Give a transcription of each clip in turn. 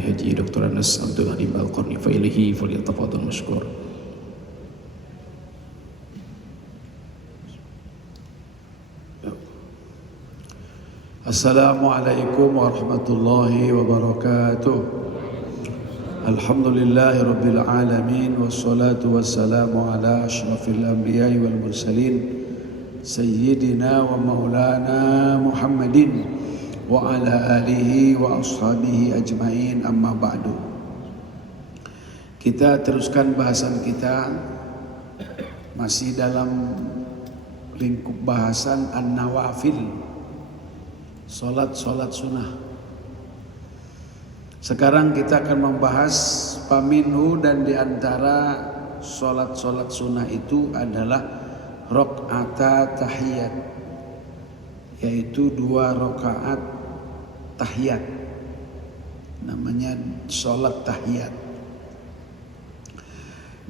Haji Dr. Anas Abdul Halim Al-Qarni Failihi falyatafadhal mashkur. Assalamualaikum warahmatullahi wabarakatuh. Alhamdulillahi rabbil alamin, wassalatu wassalamu ala asyrafil anbiya'i wal mursalin sayyidina wa maulana Muhammadin wa ala alihi wa ashabihi ajma'in, amma ba'du. Kita teruskan bahasan kita masih dalam lingkup bahasan an-nawafil, solat-solat sunnah. Sekarang kita akan membahas paminhu, dan diantara solat-solat sunnah itu adalah rakaat tahiyat, yaitu 2 rakaat tahiyat, namanya solat tahiyat.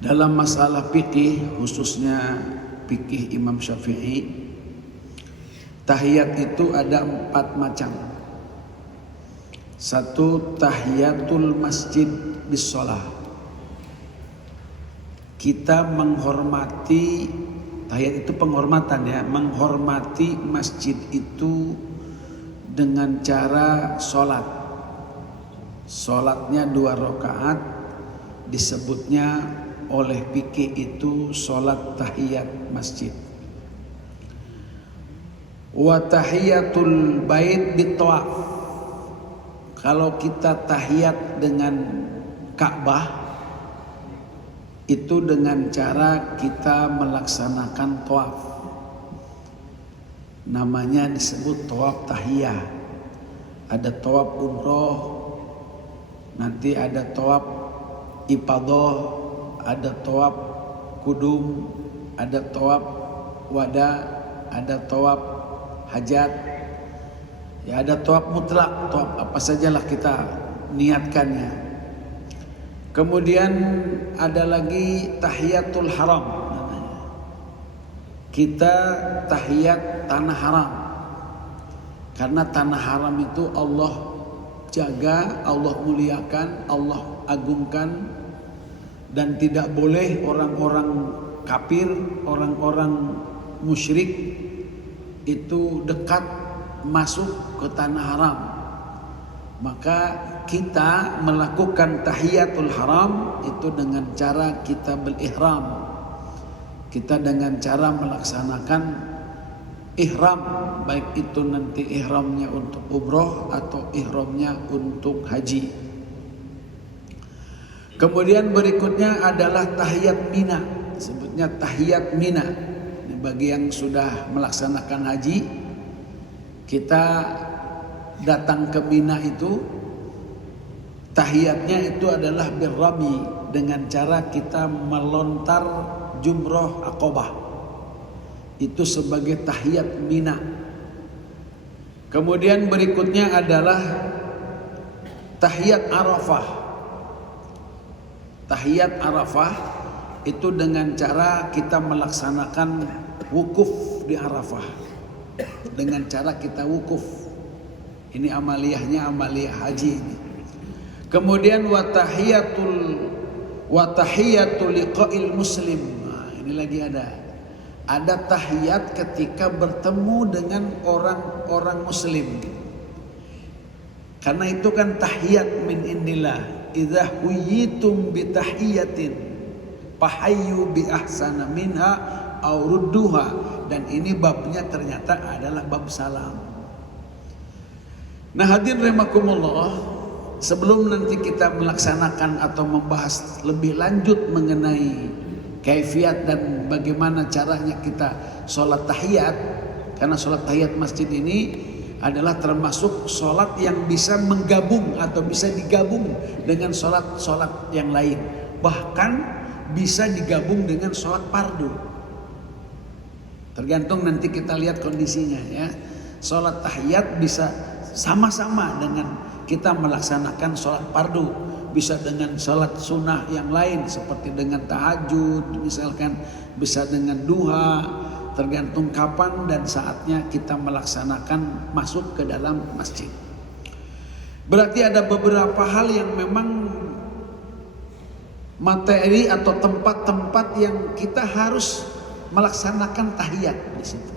Dalam masalah fikih, khususnya fikih Imam Syafi'i, tahiyat itu ada 4 macam. 1, tahiyatul masjid bis shalah. Kita menghormati, tahiyat itu penghormatan ya, menghormati masjid itu dengan cara sholat. Sholatnya 2 rakaat, disebutnya oleh fikih itu sholat tahiyat masjid. Wa tahiyatul bait bitawaf. Kalau kita tahiyat dengan Ka'bah, itu dengan cara kita melaksanakan tawaf. Namanya disebut tawaf tahiyah. Ada tawaf umroh, nanti ada tawaf ifadah, ada tawaf kudum, ada tawaf wada, ada tawaf hajat, ya ada tawaf mutlak, tawaf apa sajalah kita niatkannya. Kemudian ada lagi tahiyatul haram namanya. Kita tahiyat tanah haram, karena tanah haram itu Allah jaga, Allah muliakan, Allah agungkan, dan tidak boleh orang-orang kafir, orang-orang musyrik itu dekat masuk ke tanah haram. Maka kita melakukan tahiyatul haram itu dengan cara kita berihram. Kita dengan cara melaksanakan ihram, baik itu nanti ihramnya untuk umroh atau ihramnya untuk haji. Kemudian berikutnya adalah tahiyat Mina, sebutnya tahiyat Mina. Bagi yang sudah melaksanakan haji, kita datang ke Mina itu, tahiyatnya itu adalah birrami, dengan cara kita melontar jumroh Aqabah. Itu sebagai tahiyat Mina. Kemudian berikutnya adalah tahiyat Arafah. Tahiyat Arafah itu dengan cara kita melaksanakan wukuf di Arafah. Dengan cara kita wukuf. Ini amaliyahnya amaliyah haji ini. Kemudian wa tahiyatul liqa'il muslim. Nah, ini lagi ada. Ada tahiyat ketika bertemu dengan orang-orang muslim. Karena itu kan tahiyat min indillah. Idza huyitum bi tahiyatin fahayyu bi ahsana minha aw rudduha. Dan ini babnya ternyata adalah bab salam. Nah, hadirin rahimakumullah, sebelum nanti kita melaksanakan atau membahas lebih lanjut mengenai kaifiat dan bagaimana caranya kita sholat tahiyat, karena sholat tahiyat masjid ini adalah termasuk sholat yang bisa menggabung atau bisa digabung dengan sholat-sholat yang lain. Bahkan bisa digabung dengan sholat fardu. Tergantung nanti kita lihat kondisinya ya. Sholat tahiyat bisa sama-sama dengan kita melaksanakan sholat fardu. Bisa dengan sholat sunnah yang lain seperti dengan tahajud misalkan, bisa dengan duha, tergantung kapan dan saatnya kita melaksanakan masuk ke dalam masjid. Berarti ada beberapa hal yang memang materi atau tempat-tempat yang kita harus melaksanakan tahiyat di situ.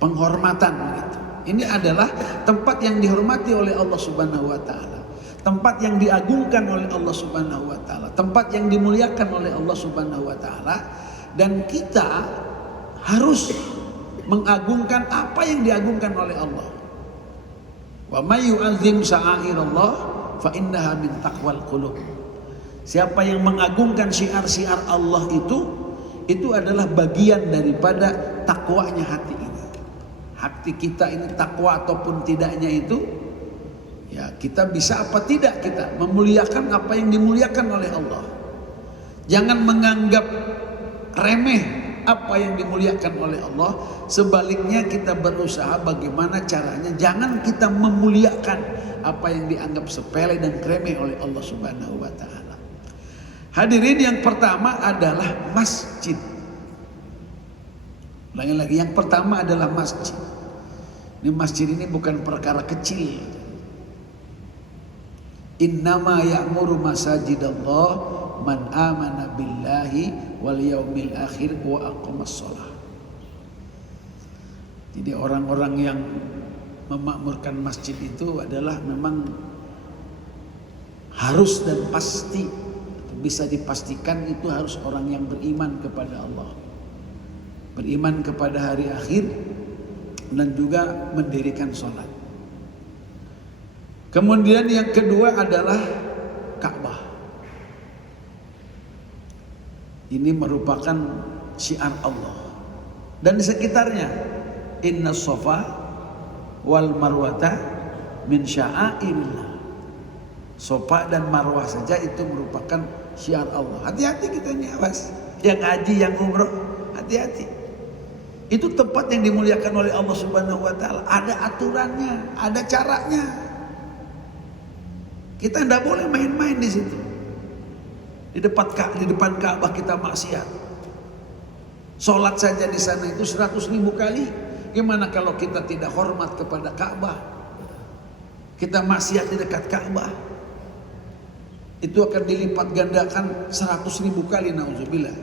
Penghormatan gitu. Ini adalah tempat yang dihormati oleh Allah Subhanahu wa taala. Tempat yang diagungkan oleh Allah Subhanahu wa taala, tempat yang dimuliakan oleh Allah Subhanahu wa taala, dan kita harus mengagungkan apa yang diagungkan oleh Allah. Wa may yu'azzim sya'airallah fa innaha min taqwal qulub. Siapa yang mengagungkan syiar-syiar Allah itu adalah bagian daripada takwanya hati ini. Hati kita ini takwa ataupun tidaknya itu, ya kita bisa apa tidak kita memuliakan apa yang dimuliakan oleh Allah. Jangan menganggap remeh apa yang dimuliakan oleh Allah. Sebaliknya kita berusaha bagaimana caranya jangan kita memuliakan apa yang dianggap sepele dan remeh oleh Allah Subhanahu wa taala. Hadirin, yang pertama adalah masjid. Lagi-lagi yang pertama adalah masjid. Ini masjid ini bukan perkara kecil. Innama ya'muru masajidallah man amana billahi wal yaumil akhir wa aqamas shalah. Jadi orang-orang yang memakmurkan masjid itu adalah memang harus dan pasti, bisa dipastikan itu harus orang yang beriman kepada Allah, beriman kepada hari akhir, dan juga mendirikan sholat. Kemudian yang kedua adalah Ka'bah. Ini merupakan syiar Allah. Dan di sekitarnya, inna sofa wal marwata min sya'airillah. Sofa dan marwah saja itu merupakan syiar Allah. Hati-hati kita nih, awas. Yang haji, yang umroh, hati-hati. Itu tempat yang dimuliakan oleh Allah Subhanahu wa taala. Ada aturannya, ada caranya. Kita tidak boleh main-main di situ. Di depan Ka'bah kita maksiat. Sholat saja di sana itu 100.000 kali. Gimana kalau kita tidak hormat kepada Ka'bah? Kita maksiat di dekat Ka'bah. Itu akan dilipat gandakan 100.000 kali, na'udzubillah.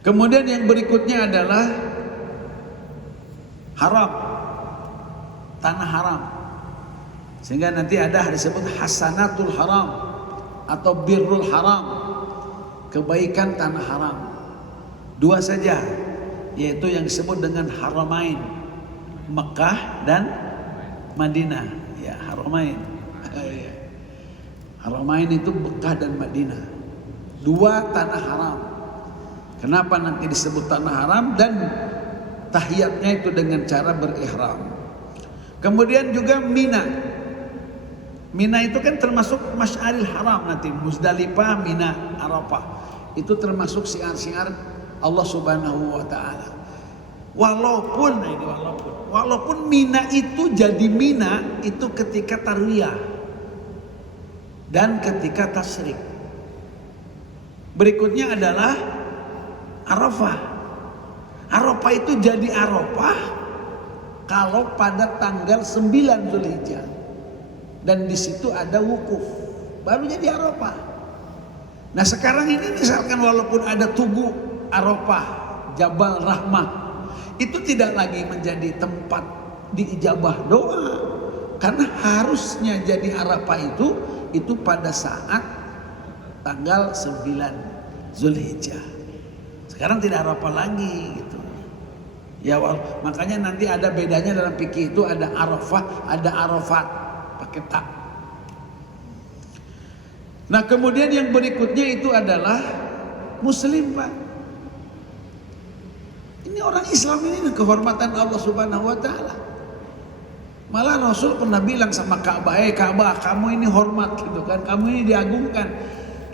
Kemudian yang berikutnya adalah haram, tanah haram. Sehingga nanti ada disebut hasanatul haram atau birrul haram, kebaikan tanah haram. Dua saja, yaitu yang disebut dengan haramain, Mekah dan Madinah. Ya, haramain. Haramain itu Mekah dan Madinah. Dua tanah haram. Kenapa nanti disebut tanah haram? Dan tahiyatnya itu dengan cara berihram. Kemudian juga Mina. Mina itu kan termasuk Masy'aril Haram nanti. Muzdalifah, Mina, Arafah. Itu termasuk syiar-syiar Allah Subhanahu wa taala. Walaupun Mina itu jadi Mina itu ketika tarwiyah dan ketika tasyrik. Berikutnya adalah Arafah. Arafah itu jadi Arafah kalau pada tanggal 9 Zulhijjah. Dan di situ ada wukuf, baru jadi Arafah. Nah sekarang ini misalkan walaupun ada Tugu Arafah, Jabal Rahmah, itu tidak lagi menjadi tempat diijabah doa, karena harusnya jadi Arafah itu pada saat tanggal 9 Zulhijjah. Sekarang tidak Arafah lagi gitu. Ya, makanya nanti ada bedanya dalam fikih itu, ada Arafah, ada Arafat, pakai tak. Nah kemudian yang berikutnya itu adalah Muslim, Pak. Ini orang Islam ini kehormatan Allah Subhanahu wa taala. Malah Rasul pernah bilang sama Ka'bah, Ka'bah, kamu ini hormat gitu kan, kamu ini diagungkan.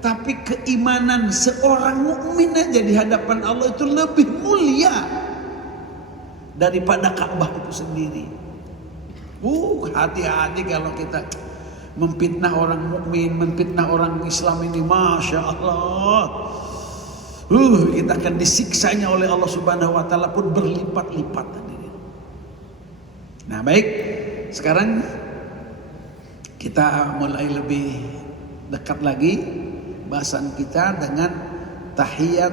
Tapi keimanan seorang mukmin aja di hadapan Allah itu lebih mulia daripada Ka'bah itu sendiri. Hati-hati kalau kita memfitnah orang mukmin, memfitnah orang Islam ini, masya Allah. Kita akan disiksanya oleh Allah Subhanahu wa taala pun berlipat-lipat. Nah, baik. Sekarang Kita mulai lebih dekat lagi bahasan kita dengan tahiyat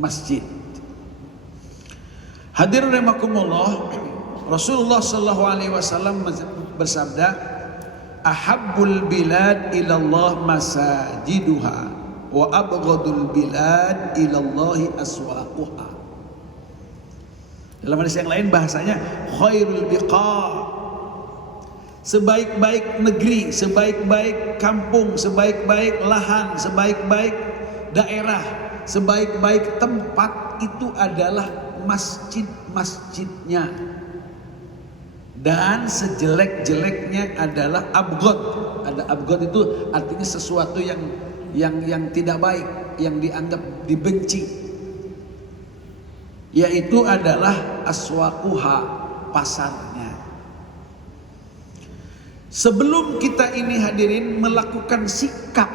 masjid. Hadirin rahimakumullah, Rasulullah sallallahu alaihi wasallam bersabda, "Ahabbul bilad ilallah masajiduha wa abghadul bilad ilallahi aswaquha." Dalam hadis yang lain bahasanya khairul biqa, sebaik-baik negeri, sebaik-baik kampung, sebaik-baik lahan, sebaik-baik daerah, sebaik-baik tempat itu adalah masjid-masjidnya. Dan sejelek-jeleknya adalah abghad. Ada abghad itu artinya sesuatu yang tidak baik, yang dianggap dibenci. Yaitu adalah aswaquha, pasarnya. Sebelum kita ini hadirin melakukan sikap,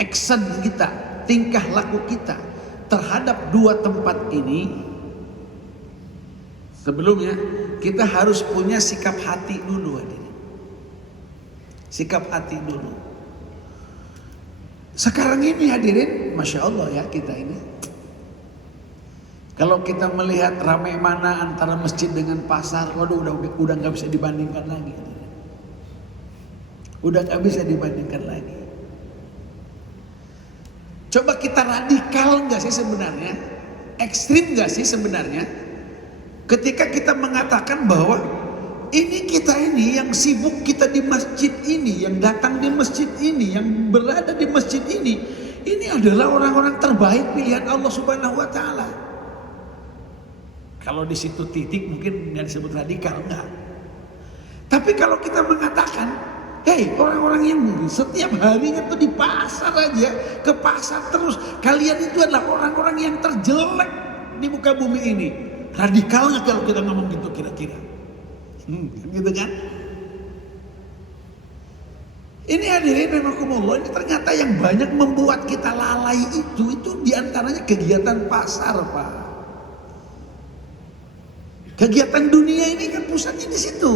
action kita, tingkah laku kita terhadap dua tempat ini, sebelumnya kita harus punya sikap hati dulu hadirin. Sikap hati dulu. Sekarang ini hadirin, Masya Allah ya kita ini, kalau kita melihat ramai mana antara masjid dengan pasar, waduh udah nggak bisa dibandingkan lagi. Udah gak bisa dibandingkan lagi. Coba kita radikal gak sih sebenarnya? Ekstrim gak sih sebenarnya? Ketika kita mengatakan bahwa ini kita ini yang sibuk kita di masjid ini, yang datang di masjid ini, yang berada di masjid ini adalah orang-orang terbaik pilihan Allah Subhanahu wa Ta'ala. Kalau di situ titik mungkin nggak disebut radikal, enggak. Tapi kalau kita mengatakan, hei, orang-orang yang setiap harinya tuh di pasar aja, ke pasar terus, kalian itu adalah orang-orang yang terjelek di muka bumi ini. Radikal nggak kalau kita ngomong gitu kira-kira? Gitu kan? Ini hadirin rahimakumullah, ini ternyata yang banyak membuat kita lalai itu diantaranya kegiatan pasar, Pak. Kegiatan dunia ini kan pusatnya di situ.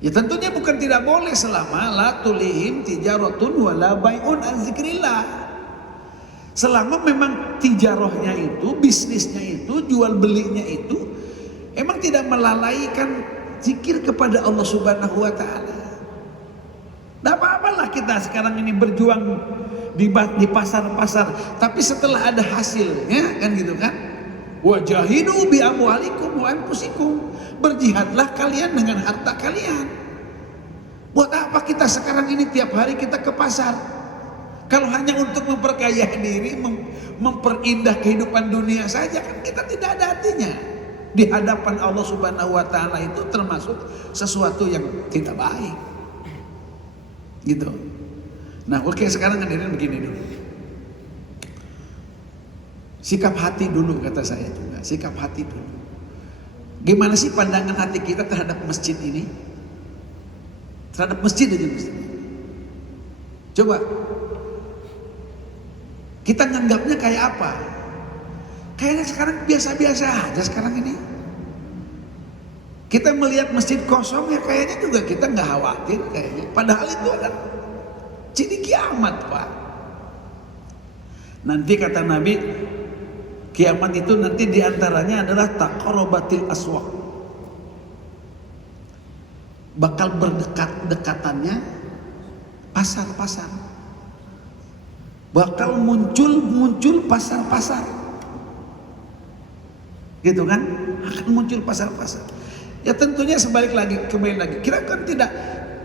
Ya tentunya bukan tidak boleh selama la tulihim tijaratun wala bai'un an zikrillah. Selama memang tijarahnya itu, bisnisnya itu, jual belinya itu emang tidak melalaikan zikir kepada Allah Subhanahu wa Ta'ala. Tidak apa-apalah kita sekarang ini berjuang di pasar-pasar, tapi setelah ada hasilnya kan gitu kan, wajahidu bi amwalikum wa anfusikum, berjihadlah kalian dengan harta kalian. Buat apa kita sekarang ini tiap hari kita ke pasar? Kalau hanya untuk memperkaya diri, memperindah kehidupan dunia saja, kan kita tidak ada artinya. Di hadapan Allah Subhanahu wa Ta'ala itu termasuk sesuatu yang tidak baik. Gitu. Nah, oke, sekarang hadirin begini dulu. Sikap hati dulu kata saya juga, sikap hati dulu. Gimana sih pandangan hati kita terhadap masjid ini? Terhadap masjid aja masjid. Coba kita nganggapnya kayak apa? Kayaknya sekarang biasa-biasa aja sekarang ini. Kita melihat masjid kosong ya kayaknya juga kita nggak khawatir kayaknya. Padahal itu kan ciri kiamat, Pak. Nanti kata Nabi, kiamat itu nanti diantaranya adalah taqarabatil aswaq. Bakal berdekat-dekatannya pasar-pasar. Bakal muncul pasar-pasar. Gitu kan? Akan muncul pasar-pasar. Ya tentunya kembali lagi. Kira kan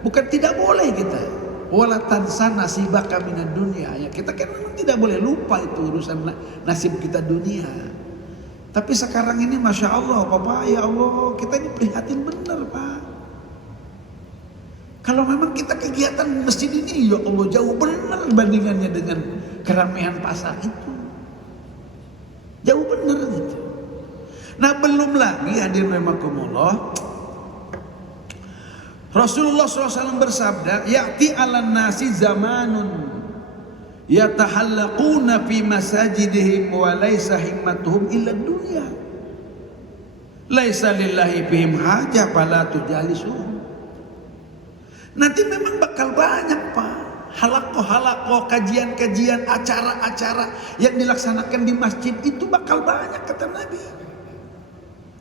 bukan tidak boleh kita. Wala tansa nasibaka minad dunya. Ya kita kan tidak boleh lupa itu urusan nasib kita dunia. Tapi sekarang ini Masya Allah, Bapak, ya Allah, kita ini prihatin benar, Pak. Kalau memang kita kegiatan masjid ini, ya Allah, jauh benar bandingannya dengan keramaian pasar itu. Jauh benar gitu. Nah, belum lagi hadirin rahimakumullah, Rasulullah SAW bersabda, ya'ti 'alan nasi zamanun yatahallaquna fi masajidihim wa laysa himmatuhum illa dunya. Laisa lillahi bihim hajah fala tujalisuhum. Nanti memang bakal banyak Pak, halaqah-halaqah, kajian-kajian, acara-acara yang dilaksanakan di masjid itu bakal banyak kata Nabi.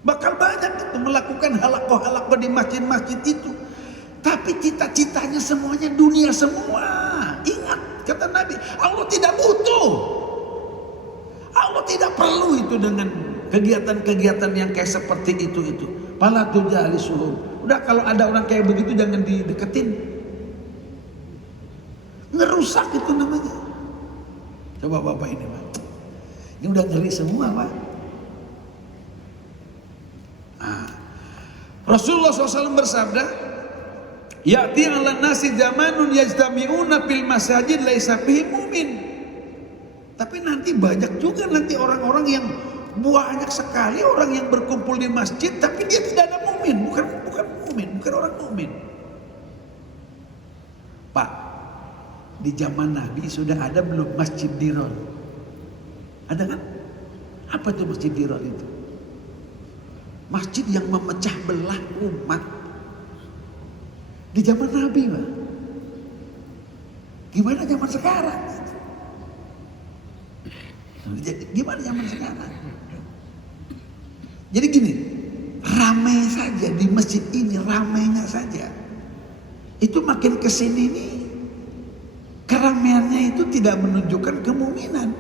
Bakal banyak itu melakukan halaqah-halaqah di masjid-masjid itu. Tapi cita-citanya semuanya dunia semua. Ingat kata Nabi, Allah tidak butuh. Allah tidak perlu itu dengan kegiatan-kegiatan yang kayak seperti itu. Pala tujalisuhum. Udah kalau ada orang kayak begitu jangan dideketin. Ngerusak itu namanya. Coba Bapak ini Pak. Ini udah ngeri semua Pak. Nah, Rasulullah SAW bersabda, ya'ti 'alan nasi zamanun yajtami'una fil masajid laisa fihi mu'min. Tapi nanti banyak juga nanti orang-orang yang banyak sekali orang yang berkumpul di masjid tapi dia tidak ada mukmin, bukan mukmin, bukan orang mukmin. Pak, di zaman Nabi sudah ada belum masjid Dirar? Ada kan? Apa tuh masjid Dirar itu? Masjid yang memecah belah umat di zaman Nabi, Pak. Gimana zaman sekarang? Gimana zaman sekarang? Jadi gini, ramai saja di masjid ini, ramainya saja. Itu makin kesini nih, keramaiannya itu tidak menunjukkan kemuminan.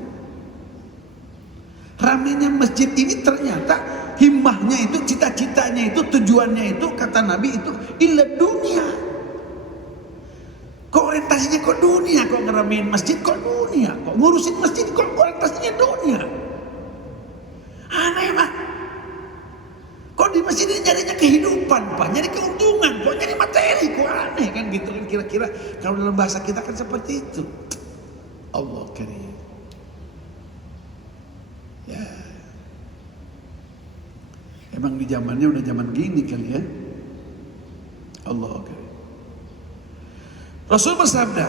Ramainya masjid ini ternyata himmahnya itu, cita-citanya itu, tujuannya itu, kata Nabi itu illa dunia. Kok orientasinya kok dunia, kok ngeramein masjid kok dunia, kok ngurusin masjid kok orientasinya dunia. Aneh Pak. Kok di masjid ini nyarinya kehidupan Pak, nyari keuntungan, kok nyari materi, kok aneh kan gitu kan kira-kira kalau dalam bahasa kita kan seperti itu. Allah karim. Ya. Emang di zamannya udah zaman gini kali ya. Allah karim. Rasul bersabda,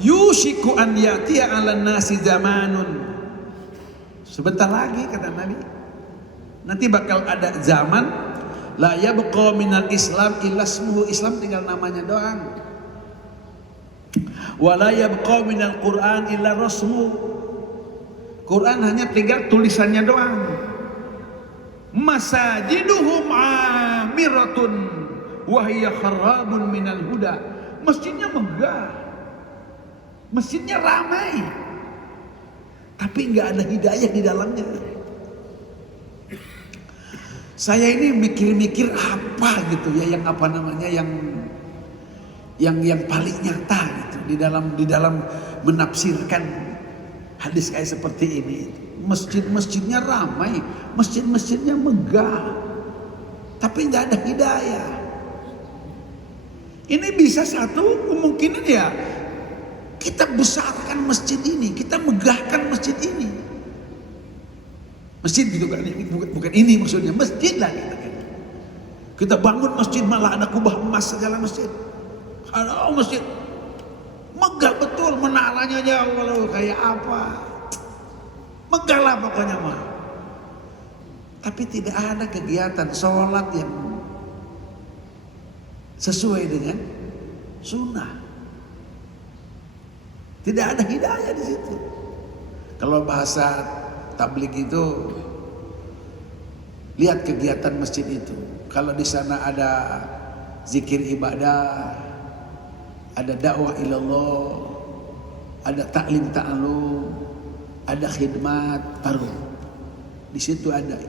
yushiku an ya'tiya 'alan nasi zamanun. Sebentar lagi kata Nabi, nanti bakal ada zaman la yabqa minal Islam illa ismuhu, Islam tinggal namanya doang. Wa la yabqa minal Quran illa rasmu, Quran hanya tinggal tulisannya doang. Masajiduhum amiratun wa hiya kharabun minal huda. Masjidnya megah, masjidnya ramai, tapi nggak ada hidayah di dalamnya. Saya ini mikir-mikir apa gitu ya, yang apa namanya, yang paling nyata gitu di dalam menafsirkan hadis kayak seperti ini. Masjidnya ramai, masjidnya megah, tapi nggak ada hidayah. Ini bisa satu kemungkinan ya, kita besarkan masjid ini, kita megahkan masjid ini. Masjid gitu kan, bukan ini maksudnya, masjid lah kita kan. Kita bangun masjid malah ada kubah emas segala masjid. Ada masjid megah betul, menaranya jauh kayak apa. Megah lah pokoknya mah. Tapi tidak ada kegiatan sholat yang sesuai dengan sunnah. Tidak ada hidayah di situ. Kalau bahasa tabligh itu, lihat kegiatan masjid itu. Kalau di sana ada zikir ibadah, ada dakwah ilallah, ada taklim ta'alum, ada khidmat baru. Di situ ada,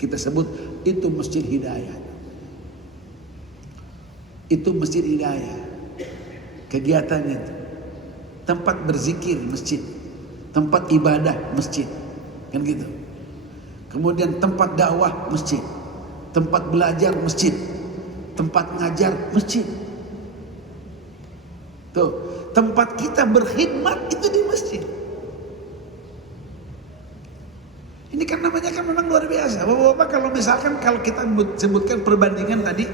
kita sebut itu masjid hidayah. Itu masjid hidayah. Kegiatannya itu tempat berzikir masjid, tempat ibadah masjid, kan gitu. Kemudian tempat dakwah masjid, tempat belajar masjid, tempat ngajar masjid. Tuh, tempat kita berkhidmat itu di masjid. Ini kan namanya kan memang luar biasa. Bapak-bapak, kalau misalkan kalau kita sebutkan perbandingan tadi,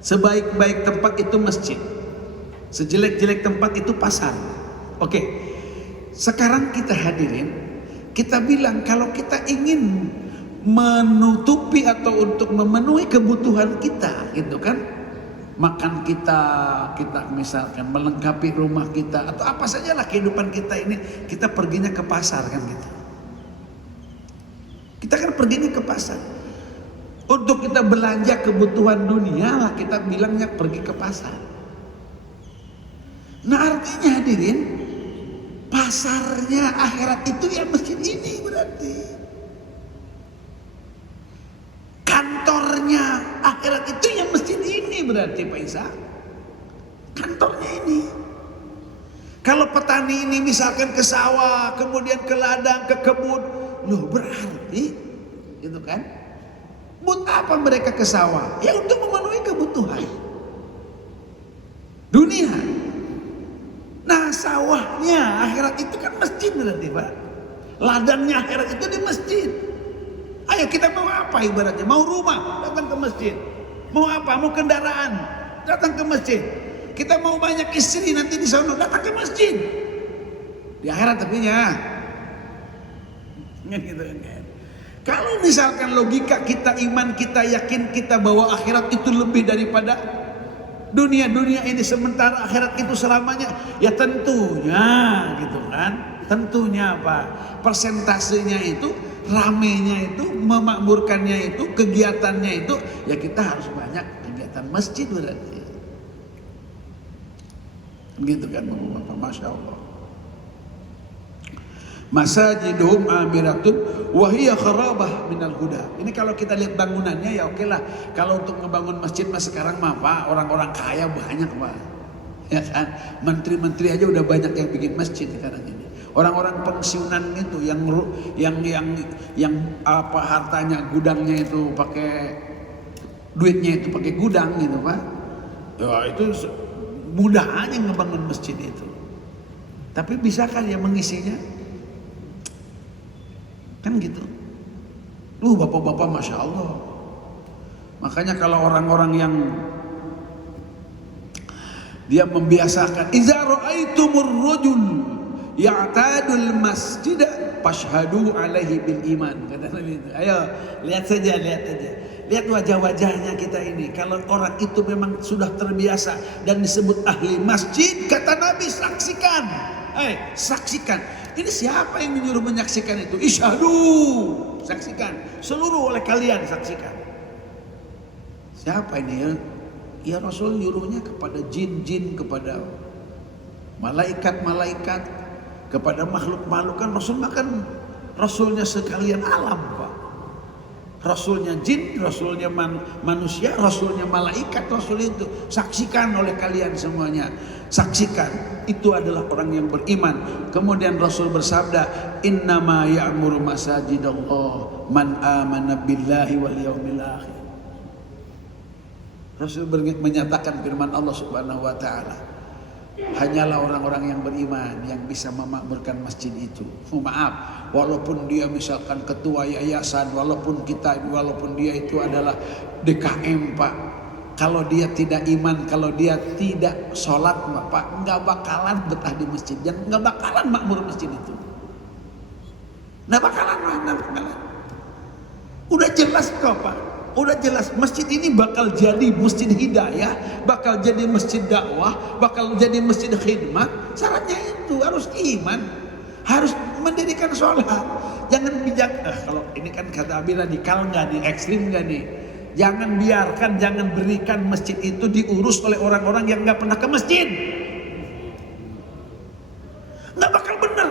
sebaik-baik tempat itu masjid, sejelek-jelek tempat itu pasar. Oke, sekarang kita hadirin, kita bilang kalau kita ingin menutupi atau untuk memenuhi kebutuhan kita, gitu kan, makan kita misalkan melengkapi rumah kita atau apa sajalah kehidupan kita ini, kita perginya ke pasar kan gitu. Kita kan perginya ke pasar. Untuk kita belanja kebutuhan dunia lah kita bilangnya pergi ke pasar. Nah artinya hadirin, pasarnya akhirat itu ya masjid ini berarti. Kantornya akhirat itu yang masjid ini berarti Pak Isa. Kantornya ini. Kalau petani ini misalkan ke sawah, kemudian ke ladang, ke kebun, loh berarti gitu kan? Buat apa mereka ke sawah? Ya untuk memenuhi kebutuhan dunia. Nah sawahnya akhirat itu kan masjid berarti Pak. Ladangnya akhirat itu di masjid. Ayo kita mau apa ibaratnya? Mau rumah, datang ke masjid. Mau apa? Mau kendaraan, datang ke masjid. Kita mau banyak istri nanti di sana, datang ke masjid. Di akhirat tapi ya. Gitu kan. Kalau misalkan logika kita, iman kita, yakin kita bahwa akhirat itu lebih daripada dunia ini sementara akhirat itu selamanya, ya tentunya gitu kan. Tentunya apa? Persentasenya itu, ramenya itu, memakmurkannya itu, kegiatannya itu, ya kita harus banyak kegiatan masjid berarti. Gitu kan Bapak, Masya Allah. Masajidhum amiratun wa hiya kharabah minal huda. Ini kalau kita lihat bangunannya ya oke lah. Kalau untuk ngebangun masjid mas sekarang mah Pak, orang-orang kaya banyak Pak. Ya kan? Menteri-menteri aja udah banyak yang bikin masjid sekarang ini. Orang-orang pensiunan itu yang apa hartanya gudangnya itu pakai duitnya itu pakai gudang gitu Pak. Ya itu mudah aja ngebangun masjid itu. Tapi bisakah dia mengisinya? Kan gitu. Bapak-bapak Masya Allah. Makanya kalau orang-orang yang dia membiasakan iza ra'aitumur rajul ya'tadul masjid fashhadu alaihi bil iman, kata Nabi itu. Ayo lihat saja. Lihat wajah-wajahnya kita ini. Kalau orang itu memang sudah terbiasa dan disebut ahli masjid, kata Nabi saksikan. Saksikan. Ini siapa yang menyuruh menyaksikan itu? Isyhadu, saksikan. Seluruh oleh kalian saksikan. Siapa ini ya? Ya Rasul nyuruhnya kepada jin-jin, kepada malaikat-malaikat, kepada makhluk-makhluk. Kan Rasul makan Rasulnya sekalian alam Pak. Rasulnya jin, Rasulnya manusia, Rasulnya malaikat, Rasul itu. Saksikan oleh kalian semuanya. Saksikan, itu adalah orang yang beriman. Kemudian Rasul bersabda, innama ya'muru masajidallah man amana billahi wal yaumil akhir. Rasul menyatakan firman Allah Subhanahu wa taala, hanyalah orang-orang yang beriman yang bisa memakmurkan masjid itu. Maaf, walaupun dia misalkan ketua yayasan, walaupun dia itu adalah DKM Pak, kalau dia tidak iman, kalau dia tidak sholat Pak, nggak bakalan betah di masjid, dan nggak bakalan makmur masjid itu. Nggak bakalan. Udah jelas kok Pak. Udah jelas masjid ini bakal jadi masjid hidayah, bakal jadi masjid dakwah, bakal jadi masjid khidmat. Syaratnya itu harus iman, harus mendirikan sholat. Jangan kalau ini kan kata Abi radikal nggak nih, ekstrim nggak nih? Jangan biarkan, jangan berikan masjid itu diurus oleh orang-orang yang nggak pernah ke masjid. Nggak bakal benar.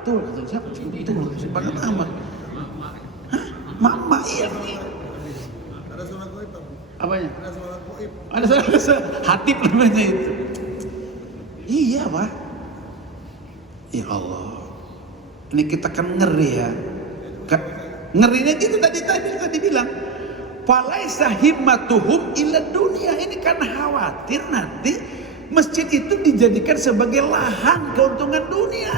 Betul, siapa? Betul, banget amat. Mama iya. Ada sholat goib. Apanya? Ada sholat goib. Ada sholat hatib namanya itu. Iya Pak. Ya Allah. Ini kita kan ngeri ya. Ngerinya gitu tadi bilang. Falaisa himmatuhum ila dunia. Ini kan khawatir nanti masjid itu dijadikan sebagai lahan keuntungan dunia.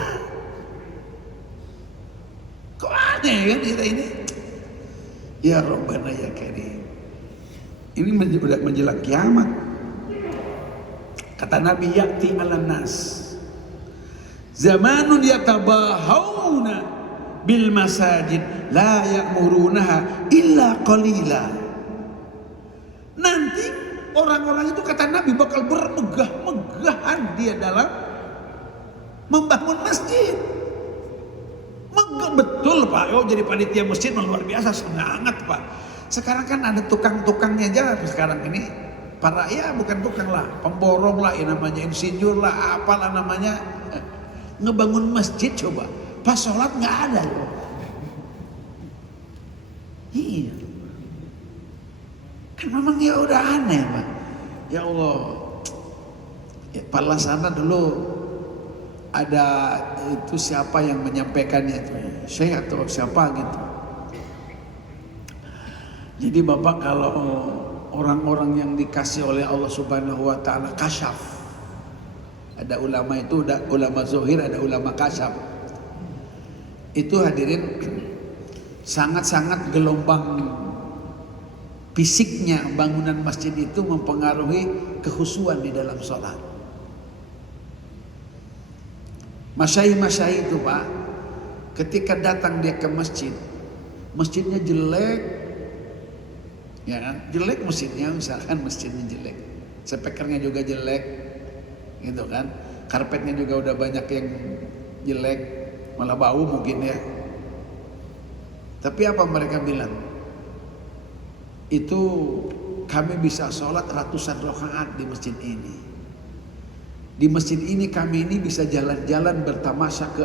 Kok aneh kan kita ini? Ya Rabbana ya Karim. Ini menjelang kiamat. Kata Nabi, ya'ti 'alan nas zamanun yatabahawna bil masajid la ya'murunaha illa qalila. Nanti orang-orang itu kata Nabi bakal bermegah-megahan dia dalam membangun masjid. Megah betul Pak. Oh, jadi panitia masjid luar biasa, semangat Pak. Sekarang kan ada tukang-tukangnya aja sekarang ini. Para ya bukan tukang lah, pemborong lah, ya namanya insinyur lah, apalah namanya, ngebangun masjid coba. Pas sholat nggak ada loh. Iya. Kan memang ya udah aneh Pak. Ya Allah. Ya, Pak Lasana dulu ada itu siapa yang menyampaikannya itu, Syekh atau siapa gitu. Jadi Bapak kalau orang-orang yang dikasih oleh Allah Subhanahu wa taala kasyaf. Ada ulama itu, ada ulama zohir, ada ulama kasyaf. Itu hadirin sangat-sangat gelombang fisiknya bangunan masjid itu mempengaruhi kekhusyuan di dalam sholat. Masyai-masyai itu Pak, ketika datang dia ke masjid, masjidnya jelek, ya kan? Jelek masjidnya, misalkan masjidnya jelek, speakernya juga jelek, gitu kan? Karpetnya juga udah banyak yang jelek, malah bau mungkin ya. Tapi apa mereka bilang? Itu kami bisa sholat ratusan rakaat di masjid ini. Di masjid ini kami ini bisa jalan-jalan bertamasya ke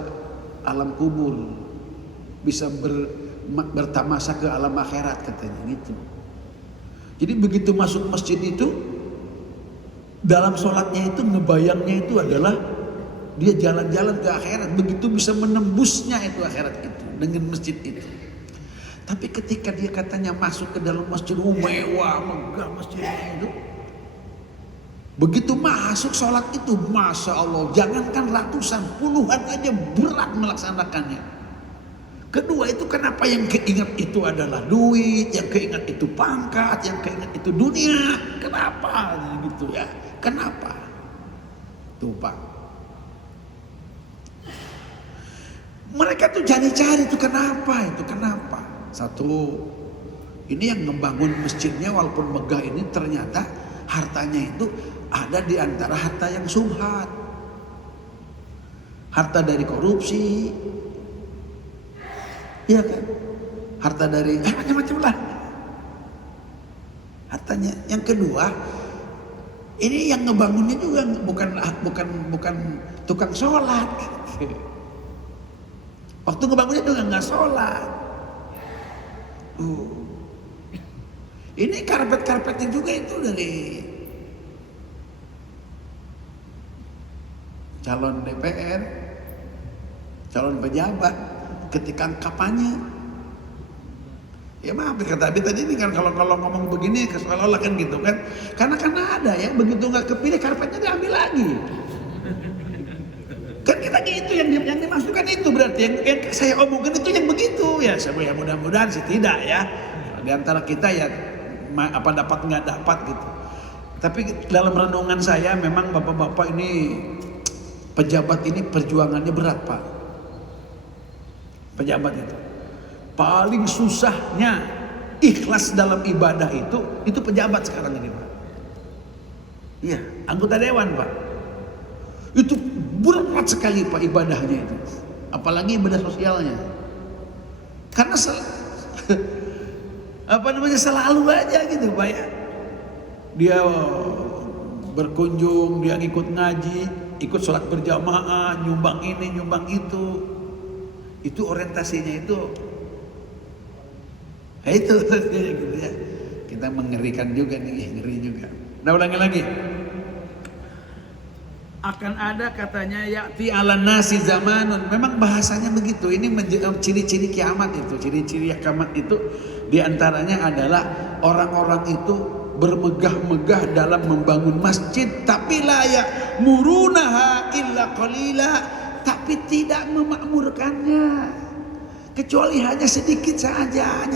alam kubur, bisa bertamasya ke alam akhirat katanya gitu. Jadi begitu masuk masjid itu, dalam sholatnya itu ngebayangnya itu adalah dia jalan-jalan ke akhirat, begitu bisa menembusnya itu akhirat itu dengan masjid itu. Tapi ketika dia katanya masuk ke dalam masjid, mewah, megah masjidnya itu, begitu masuk sholat itu, Masya Allah, jangankan ratusan, puluhan aja berat melaksanakannya. Kedua itu kenapa yang keingat itu adalah duit, yang keingat itu pangkat, yang keingat itu dunia. Kenapa gitu ya? Kenapa? Tuh Pak. Mereka tuh cari-cari itu kenapa itu, kenapa? Satu, ini yang membangun masjidnya walaupun megah ini ternyata hartanya itu ada di antara harta yang subhat, harta dari korupsi, iya kan? Harta dari macam-macam lah hartanya. Yang kedua, ini yang ngebangunnya juga bukan tukang sholat. Waktu ngebangunnya juga nggak sholat. Ini karpet-karpetnya juga itu dari calon DPR, calon pejabat ketika kampanye. Ya maaf kata Abi tadi ini kan kalau ngomong begini seolah-olah kan gitu kan, karena ada ya begitu nggak kepilih karpetnya diambil lagi. Kan kita gitu yang dimasukkan itu berarti yang saya omongkan itu yang begitu ya. Saya mudah-mudahan sih tidak ya. Di antara kita ya apa dapat nggak dapat gitu. Tapi dalam renungan saya memang bapak-bapak ini pejabat ini perjuangannya berat Pak. Pejabat itu paling susahnya ikhlas dalam ibadah itu pejabat sekarang ini Pak. Iya, anggota dewan Pak. Itu berat sekali Pak ibadahnya itu. Apalagi ibadah sosialnya. Karena selalu aja gitu Pak ya. Dia berkunjung, dia ikut ngaji, ikut sholat berjamaah, nyumbang ini, nyumbang itu. Itu orientasinya itu. Nah, itu gitu ya. Kita mengerikan juga nih, ngeri juga. Nah, ulangi lagi. Akan ada katanya ya'ti 'alan nasi zamanun. Memang bahasanya begitu. Ini ciri-ciri kiamat itu. Ciri-ciri kiamat itu diantaranya adalah orang-orang itu bermegah-megah dalam membangun masjid, tapi la ya'murunaha illa qalila, tapi tidak memakmurkannya kecuali hanya sedikit saja,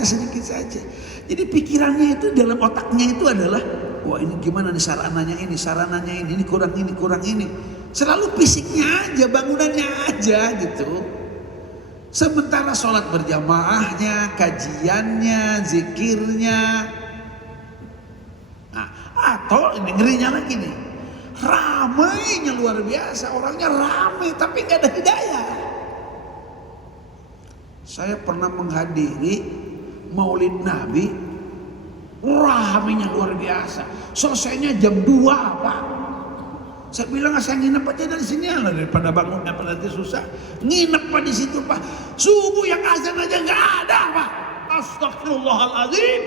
Jadi pikirannya itu dalam otaknya itu adalah, wah ini gimana nih sarananya ini kurang ini. Selalu fisiknya aja, bangunannya aja gitu. Sementara sholat berjamaahnya, kajiannya, zikirnya, Toh ini ngerinya lagi nih. Ramainya luar biasa, orangnya ramai tapi nggak ada hidayah. Saya pernah menghadiri Maulid Nabi, ramainya luar biasa. Selesainya jam 2, Pak. Saya bilang saya nginep aja dari sini lah daripada bangun dapat nanti susah. Nginep Pak di situ, Pak. Subuh yang azan aja nggak ada, Pak. Astagfirullahaladzim.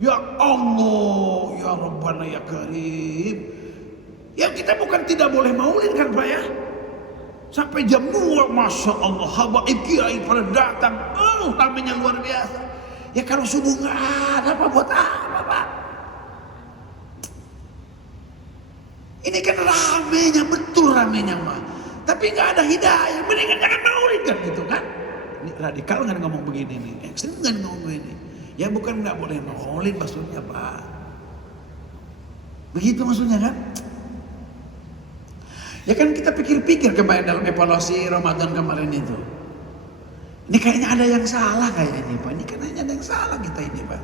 Ya Allah, ya Rabbana ya Karim. Ya kita bukan tidak boleh maulid kan Pak ya. Sampai jam 2, Masya Allah, habaib kiai pada datang. Ramainya luar biasa. Ya kalau subuh nggak ada, Pak, buat apa, Pak? Ini kan ramainya, betul ramainya, Pak. Tapi nggak ada hidayah. Mendingan jangan maulid kan gitu kan? Ini radikal nggak ngomong begini nih, ekstrem nggak ngomong begini. Ya bukan nggak boleh maulid maksudnya, Pak. Begitu maksudnya kan? Ya kan kita pikir-pikir kemarin dalam evaluasi Ramadan kemarin itu. Ini kayaknya ada yang salah kayak ini, Pak. Ini kayaknya ada yang salah kita ini, Pak.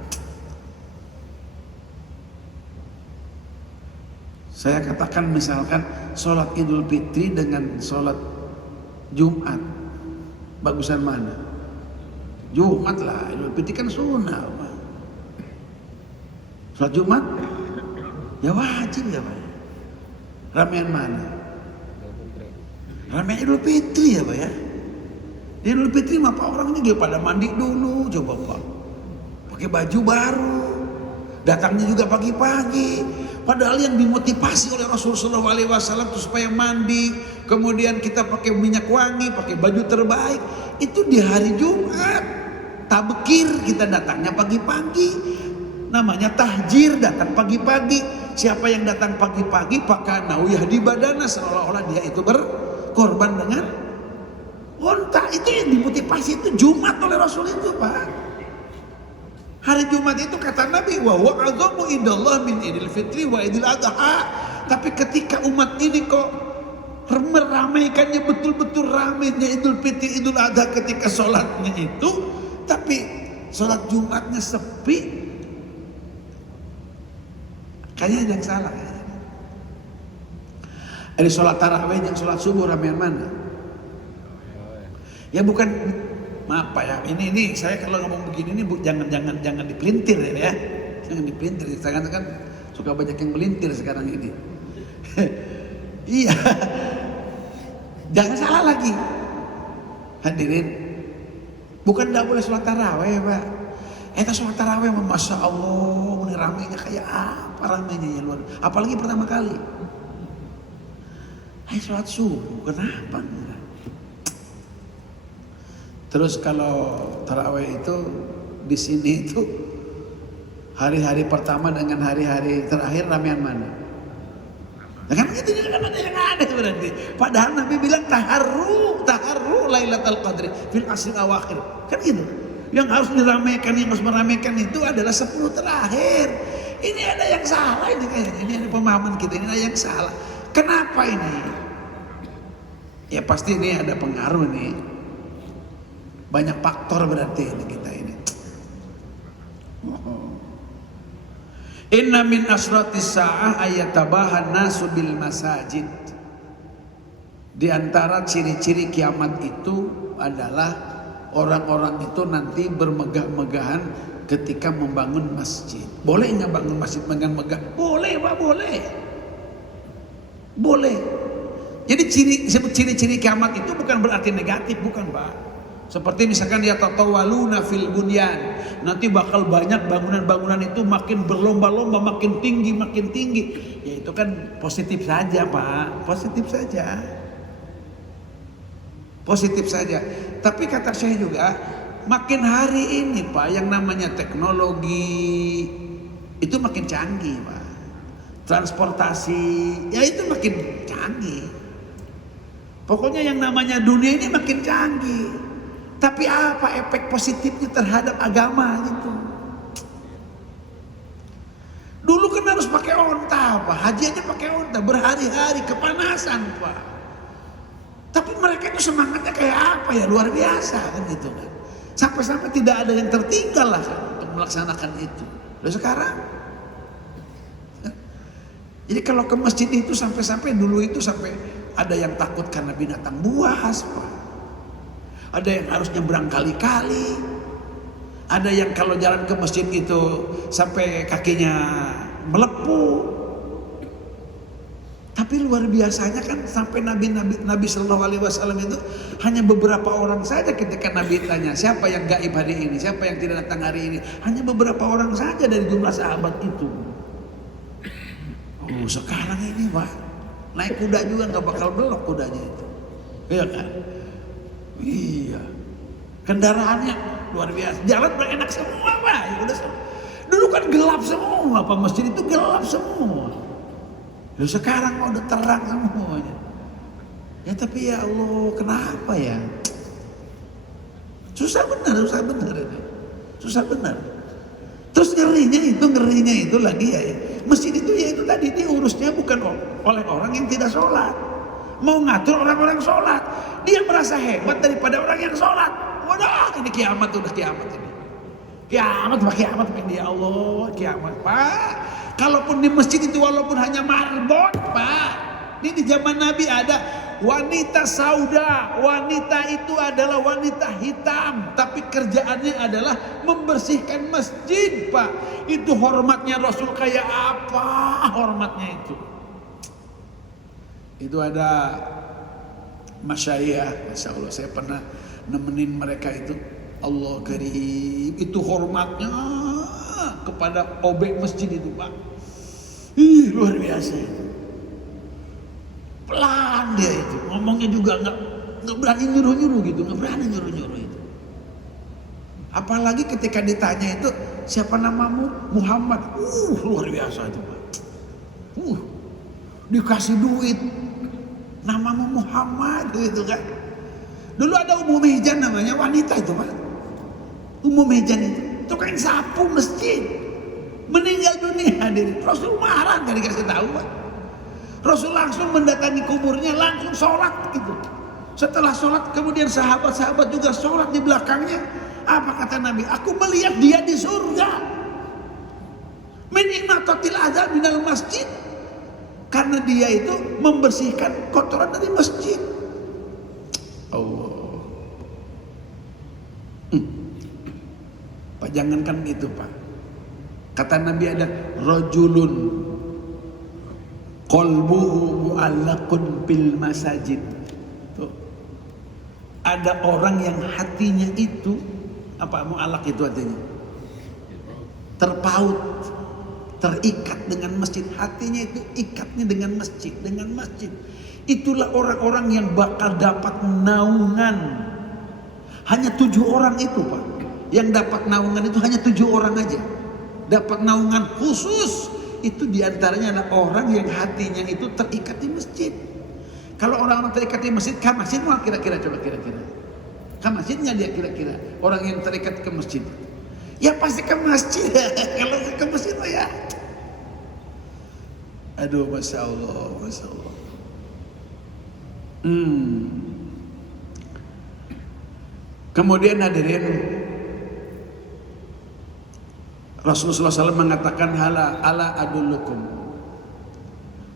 Saya katakan misalkan sholat Idul Fitri dengan sholat Jumat, bagusan mana? Jumat lah, Idul Fitri kan sunnah, Pak. Sholat Jumat ya wajib ya, Pak. Ramean mana? Ramean Idul Fitri ya, Pak ya. Di Idul Fitri mah Pak, orang ini dia pada mandi dulu, coba Pak. Pakai baju baru. Datangnya juga pagi-pagi. Padahal yang dimotivasi oleh Rasulullah SAW itu supaya mandi, kemudian kita pakai minyak wangi, pakai baju terbaik, itu di hari Jumat. Tabekir kita datangnya pagi-pagi. Namanya tahjir, datang pagi-pagi. Siapa yang datang pagi-pagi pakai nauyah di badana, seolah-olah dia itu berkorban dengan onta. Itu yang dimotivasi, itu Jumat oleh Rasul itu, Pak. Hari Jumat itu kata Nabi, wa wa'adhamu indallah min idil fitri wa idil adha. Tapi ketika umat ini kok meramaikannya betul-betul ramainya Idul Fitri, Idul Adha ketika sholatnya itu, tapi sholat Jumatnya sepi, kayaknya ada yang salah. Ada sholat tarawih, yang sholat subuh ramean mana? Ya bukan, maaf Pak ya, ini saya kalau ngomong begini ini jangan dipelintir ya, jangan dipelintir. Saya kan suka banyak yang melintir sekarang ini. Iya, jangan salah lagi, hadirin. Bukan tidak boleh sholat taraweh, Pak. Kita sholat taraweh, masya Allah, ini ramainya kayak apa ramainya ya luar. Apalagi pertama kali. Hai sholat subuh, kenapa? Terus kalau taraweh itu di sini itu hari-hari pertama dengan hari-hari terakhir ramean mana? Nah kan itu kan ada yang aneh berarti. Padahal Nabi bilang taharru Lailatul Qadri fil ashr awakhir. Kan gitu. Yang harus diramaikan, yang harus meramaikan itu adalah 10 terakhir. Ini ada yang salah ini kayaknya. Ini ada pemahaman kita, ini ada yang salah. Kenapa ini? Ya pasti ini ada pengaruh nih. Banyak faktor berarti ini kita ini. Inna min asratis sa'ah ayatabahan nasu bil masajid. Di antara ciri-ciri kiamat itu adalah orang-orang itu nanti bermegah-megahan ketika membangun masjid. Boleh nggak bangun masjid megah-megah? Boleh, Pak, boleh. Boleh. Jadi ciri-ciri kiamat itu bukan berarti negatif, bukan, Pak. Seperti misalkan dia tatawaluna fil bunyan, nanti bakal banyak bangunan-bangunan itu makin berlomba-lomba, makin tinggi. Ya itu kan positif saja, Pak, positif saja. Positif saja. Tapi kata saya juga, makin hari ini, Pak, yang namanya teknologi itu makin canggih, Pak. Transportasi, ya itu makin canggih. Pokoknya yang namanya dunia ini makin canggih. Tapi apa efek positifnya terhadap agama gitu? Dulu kan harus pakai onta, Pak. Haji aja pakai onta, berhari-hari kepanasan, Pak. Tapi mereka itu semangatnya kayak apa ya? Luar biasa kan gitu kan. Sampai-sampai tidak ada yang tertinggal lah kan, untuk melaksanakan itu. Lalu sekarang Jadi kalau ke masjid itu sampai-sampai dulu itu sampai ada yang takut karena binatang buas, Pak. Ada yang harus nyebrang kali-kali. Ada yang kalau jalan ke masjid itu sampai kakinya melepuh. Tapi luar biasanya kan sampai Nabi Shallallahu Alaihi Wasallam itu hanya beberapa orang saja ketika Nabi tanya siapa yang gaib hari ini, siapa yang tidak datang hari ini, hanya beberapa orang saja dari jumlah sahabat itu. Oh, sekarang ini Pak, naik kuda juga nggak bakal belok kudanya itu, iya kan? Iya, kendaraannya luar biasa, jalan enak semua Pak. Ya, udah dulu kan gelap semua, Pak, masjid itu gelap semua. Lalu sekarang udah terang semuanya. Ya tapi ya Allah, kenapa ya? Susah benar ini. Susah benar. Terus ngerinya itu lagi ya. Masjid itu ya itu tadi diurusnya bukan oleh orang yang tidak sholat. Mau ngatur orang-orang sholat. Dia merasa hebat daripada orang yang sholat. Waduh, ini kiamat udah kiamat ini. Kiamat ya Allah, kiamat Pak. Kalaupun di masjid itu walaupun hanya marbot Pak. Ini di zaman Nabi ada wanita sauda. Wanita itu adalah wanita hitam, tapi kerjaannya adalah membersihkan masjid Pak. Itu hormatnya Rasul kayak apa hormatnya itu. Itu ada masyayikh, Masya Allah, saya pernah nemenin mereka itu. Allah karim, itu hormatnya kepada obek masjid itu Pak. Luar biasa itu. Pelan dia itu, ngomongnya juga nggak berani nyuruh gitu, nggak berani nyuruh itu. Apalagi ketika ditanya itu siapa namamu, Muhammad. Luar biasa itu Pak. Dikasih duit, namamu Muhammad gitu kan. Dulu ada Ummu Mihjan namanya, wanita itu Pak. Ummu Mihjan itu tukang sapu masjid, meninggal dunia hadirin. Rasul marah nggak dikasih tahu Pak. Rasul langsung mendatangi kuburnya, langsung sholat gitu. Setelah sholat kemudian sahabat-sahabat juga sholat di belakangnya. Apa kata Nabi? Aku melihat dia di surga. Min imatatil azab minal masjid. Karena dia itu membersihkan kotoran dari masjid. Allah. Pak, jangankan itu Pak. Kata Nabi ada rajulun qalbuhu mu'allaqun bil masajid. Tuh. Ada orang yang hatinya itu apa mu'allaq itu artinya? Terpaut, terikat dengan masjid. Hatinya itu ikatnya dengan masjid, Itulah orang-orang yang bakal dapat naungan. Hanya 7 orang itu Pak. Yang dapat naungan itu hanya 7 orang aja. Dapat naungan khusus. Itu diantaranya adalah orang yang hatinya itu terikat di masjid. Kalau orang-orang terikat di masjid, ke masjid mau kira-kira. Ke masjidnya dia kira-kira. Orang yang terikat ke masjid. Ya pasti ke masjid. Kalau ke masjid mah ya. Aduh, Masya Allah. Kemudian hadirin, Rasulullah SAW mengatakan ala adullukum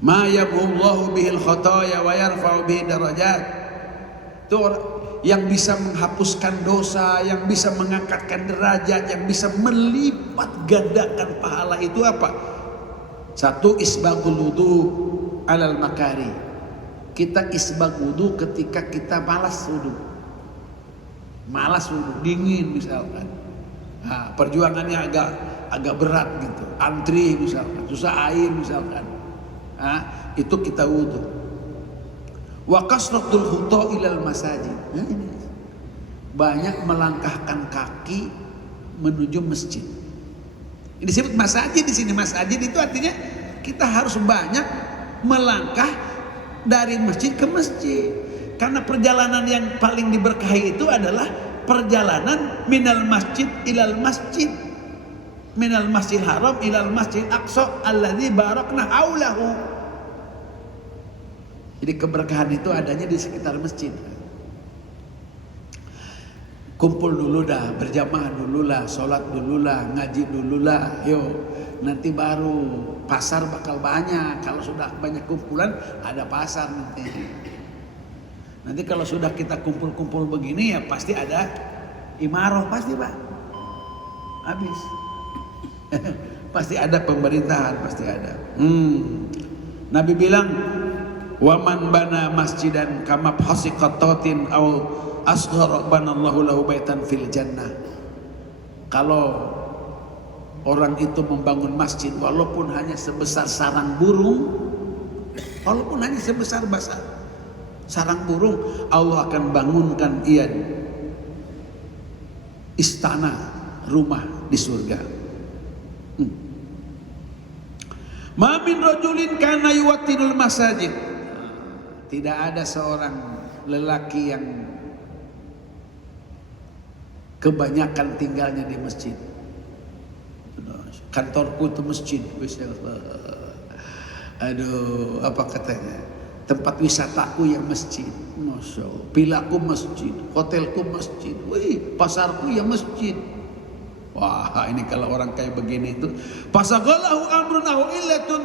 ma yabullahu bihil khataya wa yarfa'u bihi darajat. Itu yang bisa menghapuskan dosa, yang bisa mengangkatkan derajat, yang bisa melipat gandakan pahala itu apa? 1, isbagul wudu alal makari. Kita isbag wudu ketika kita malas wudu, dingin misalkan. Nah, perjuangannya agak berat gitu, antri misalkan, susah air misalkan. Nah, itu kita wudu. Wa kasratul khuta ilal masajid. Nah, ini banyak melangkahkan kaki menuju masjid. Ini disebut masajid di sini. Masajid itu artinya kita harus banyak melangkah dari masjid ke masjid. Karena perjalanan yang paling diberkahi itu adalah perjalanan minal masjid ilal masjid, minal masjid haram ilal masjid aqsa alladzi barakna haulahu. Jadi keberkahan itu adanya di sekitar masjid. kumpul dulu dah, berjamaah dulu lah, sholat dulu lah, ngaji dulu lah, yuk. Nanti baru pasar bakal banyak. Kalau sudah banyak kumpulan, ada pasar nanti. Nanti kalau sudah kita kumpul-kumpul begini ya pasti ada imaroh, pasti Pak. Habis. Pasti ada pemerintahan, pasti ada. Nabi bilang, "Waman bana masjidan kama hasiqatatin au asghara banallahu lahu baitan fil jannah." Kalau orang itu membangun masjid walaupun hanya sebesar sarang burung, walaupun hanya sebesar sarang burung, Allah akan bangunkan ia istana, rumah di surga. Ma min rajulin kana yuwattinul masajid. Tidak ada seorang lelaki yang kebanyakan tinggalnya di masjid. Kantorku itu masjid. Aduh, apa katanya? Tempat wisataku yang masjid. Masya Allah. Pilaku masjid, hotelku masjid. Wih, pasarku ya masjid. Wah, ini kalau orang kayak begini itu pasagalahu amrun aw illatun.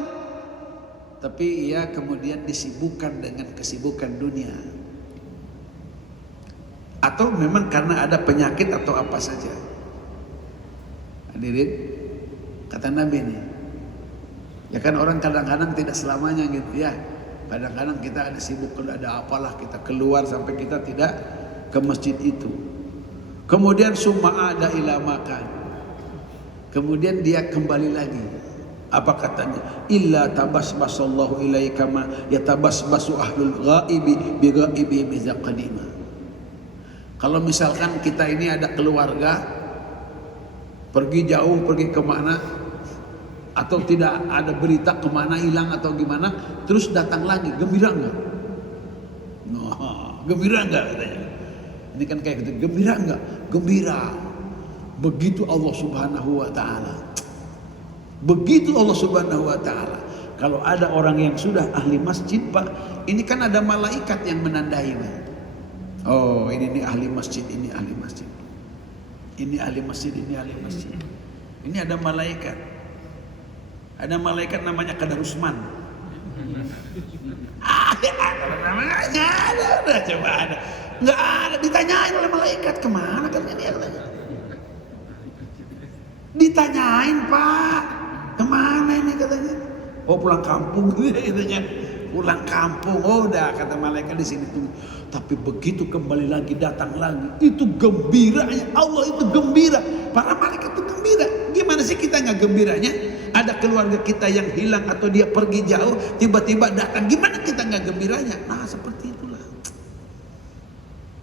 Tapi ia kemudian disibukkan dengan kesibukan dunia. Atau memang karena ada penyakit atau apa saja. Hadirin, kata Nabi nih, ya kan orang kadang-kadang tidak selamanya gitu ya. Kadang-kadang kita ada sibuk, ada apalah, kita keluar sampai kita tidak ke masjid itu. Kemudian summa ada ila makan. Kemudian dia kembali lagi. Apa katanya? Illa tabasbasallahu ilaika ma yatabasbasu ahlul ghaibi bi ghaibi bizaqadima. Kalau misalkan kita ini ada keluarga pergi jauh, pergi kemana, atau tidak ada berita kemana hilang atau gimana, terus datang lagi, gembira enggak? Nah, gembira enggak katanya? Ini kan kayak gitu, gembira enggak? Gembira. Begitu Allah Subhanahu wa taala. Begitu Allah Subhanahu wa taala. Kalau ada orang yang sudah ahli masjid, Pak, ini kan ada malaikat yang menandai, Pak. Oh, ini ahli masjid, ini ahli masjid. Ini ahli masjid, ini ahli masjid. Ini ada malaikat. Ada malaikat namanya Kadarusman. Ada namanya, ada, coba ada. Enggak ada, ditanyain oleh malaikat, kemana katanya dia katanya. Ditanyain, Pak, kemana ini katanya. Oh, pulang kampung katanya. Pulang kampung. Oh, udah kata malaikat di sini tunggu. Tapi begitu kembali lagi, datang lagi, itu gembiranya Allah, itu gembira. Para malaikat itu gembira. Gimana sih kita nggak gembiranya? Ada keluarga kita yang hilang atau dia pergi jauh, tiba-tiba datang. Gimana kita nggak gembiranya? Nah, seperti itulah.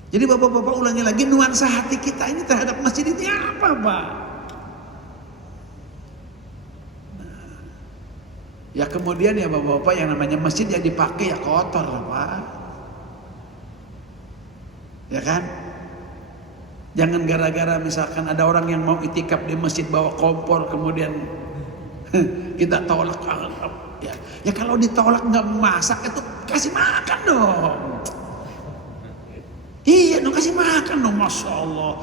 Jadi bapak-bapak ulangi lagi, nuansa hati kita ini terhadap masjid ini apa, Pak? Ya kemudian ya bapak-bapak, yang namanya masjid yang dipakai ya kotor lah, Pak. Ya kan? Jangan gara-gara misalkan ada orang yang mau itikaf di masjid bawa kompor, kemudian kita tolak. Ya kalau ditolak nggak masak itu kasih makan dong. Iya dong, kasih makan dong. Masya Allah.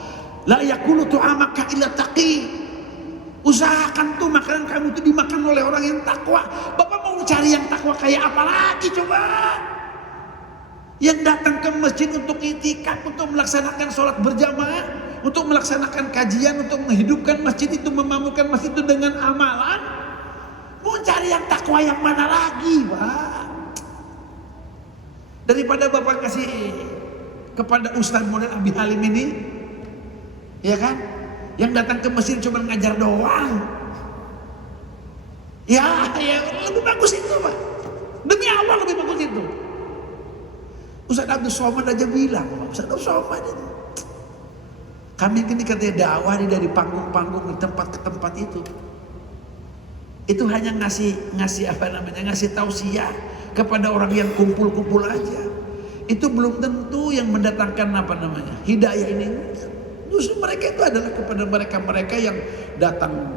La yakulu tu'amaka illa taqi. Usahakan tuh makanan kamu itu dimakan oleh orang yang takwa. Bapak mau cari yang takwa kayak apa lagi coba? Yang datang ke masjid untuk itikaf, untuk melaksanakan sholat berjamaah, untuk melaksanakan kajian, untuk menghidupkan masjid itu, memamurkan masjid itu dengan amalan. Mau cari yang takwa yang mana lagi, Pak? Daripada Bapak kasih kepada Ustadz model Abi Halim ini, ya kan? Yang datang ke masjid cuma ngajar doang. Ya lebih bagus itu, Pak. Demi Allah lebih bagus itu. Ustaz Abdul Somad aja bilang, Ustaz Abdul Somad itu, kami ini katanya dakwah dari panggung-panggung, di tempat ke tempat itu hanya ngasih apa namanya, ngasih tausiah kepada orang yang kumpul-kumpul aja. Itu belum tentu yang mendatangkan apa namanya hidayah ini. Justru mereka itu adalah kepada mereka-mereka yang datang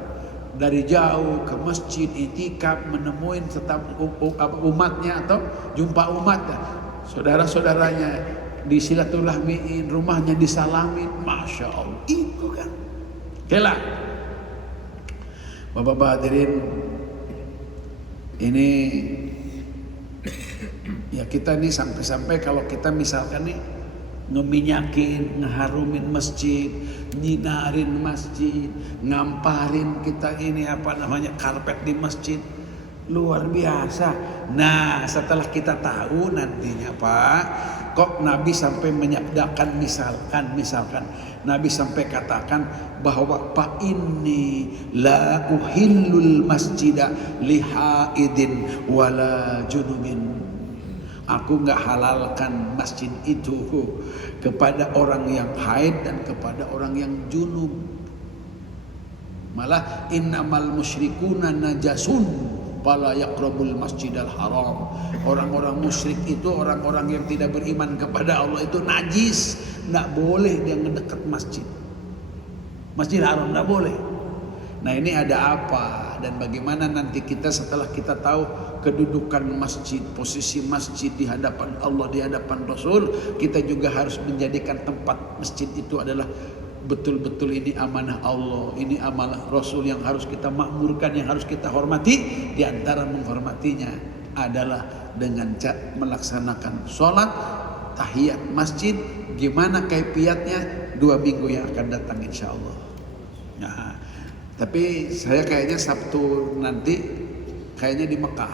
dari jauh ke masjid itikaf, menemuin umatnya atau jumpa umatnya, saudara-saudaranya disilaturahmiin, rumahnya disalamin, masya Allah itu kan. Oke lah, Bapak-bapak hadirin, ini ya kita nih sampai-sampai kalau kita misalkan nih ngeminyakin, ngeharumin masjid, nyinarin masjid, ngamparin kita ini apa namanya karpet di masjid, luar biasa. Nah setelah kita tahu nantinya Pak, kok Nabi sampai menyabdakan misalkan Nabi sampai katakan bahwa Pak ini la uhillul masjidah lihaidin wala junubin. Aku nggak halalkan masjid itu kepada orang yang haid dan kepada orang yang junub. Malah innamal musyrikuna najasun fala yaqrabul masjidal haram. Orang-orang musyrik itu orang-orang yang tidak beriman kepada Allah itu najis, nggak boleh dia mendekat masjid. Masjidil Haram nggak boleh. Nah ini ada apa dan bagaimana nanti kita setelah kita tahu kedudukan masjid, posisi masjid di hadapan Allah, di hadapan Rasul, kita juga harus menjadikan tempat masjid itu adalah betul-betul ini amanah Allah, ini amanah Rasul yang harus kita makmurkan, yang harus kita hormati. Di antara menghormatinya adalah dengan melaksanakan sholat tahiyat masjid. Gimana kaifiatnya 2 minggu yang akan datang insya Allah. Nah, tapi saya kayaknya Sabtu nanti kayaknya di Mekah,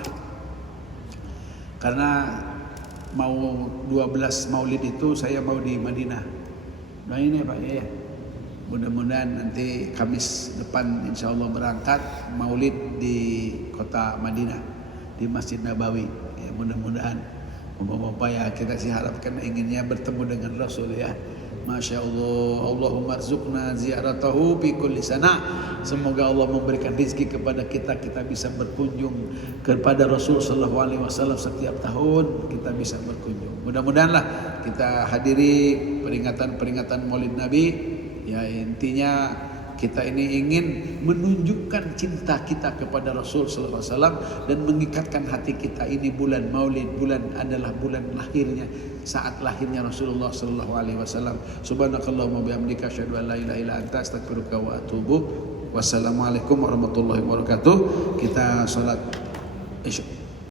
karena mau 12 Maulid itu saya mau di Madinah. Nah ini Pak ya, mudah-mudahan nanti Kamis depan insya Allah berangkat Maulid di kota Madinah di Masjid Nabawi. Ya, mudah-mudahan Bapak-bapak ya kita sih harapkan inginnya bertemu dengan Rasul ya. Masya Allah, Allahumma rzuqna ziaratahu fi kulli sana. Semoga Allah memberikan rezeki kepada kita bisa berkunjung kepada Rasul sallallahu alaihi wasallam setiap tahun kita bisa berkunjung. Mudah-mudahanlah kita hadiri peringatan Maulid Nabi. Ya intinya kita ini ingin menunjukkan cinta kita kepada Rasul sallallahu alaihi wasallam dan mengikatkan hati kita ini bulan Maulid, adalah bulan lahirnya, saat lahirnya Rasulullah sallallahu alaihi wasallam. Subhanakallahumma bihamdika asyhadu an la ilaha illa anta astaghfiruka wa atubu. Wassalamualaikum warahmatullahi wabarakatuh. Kita salat Isya.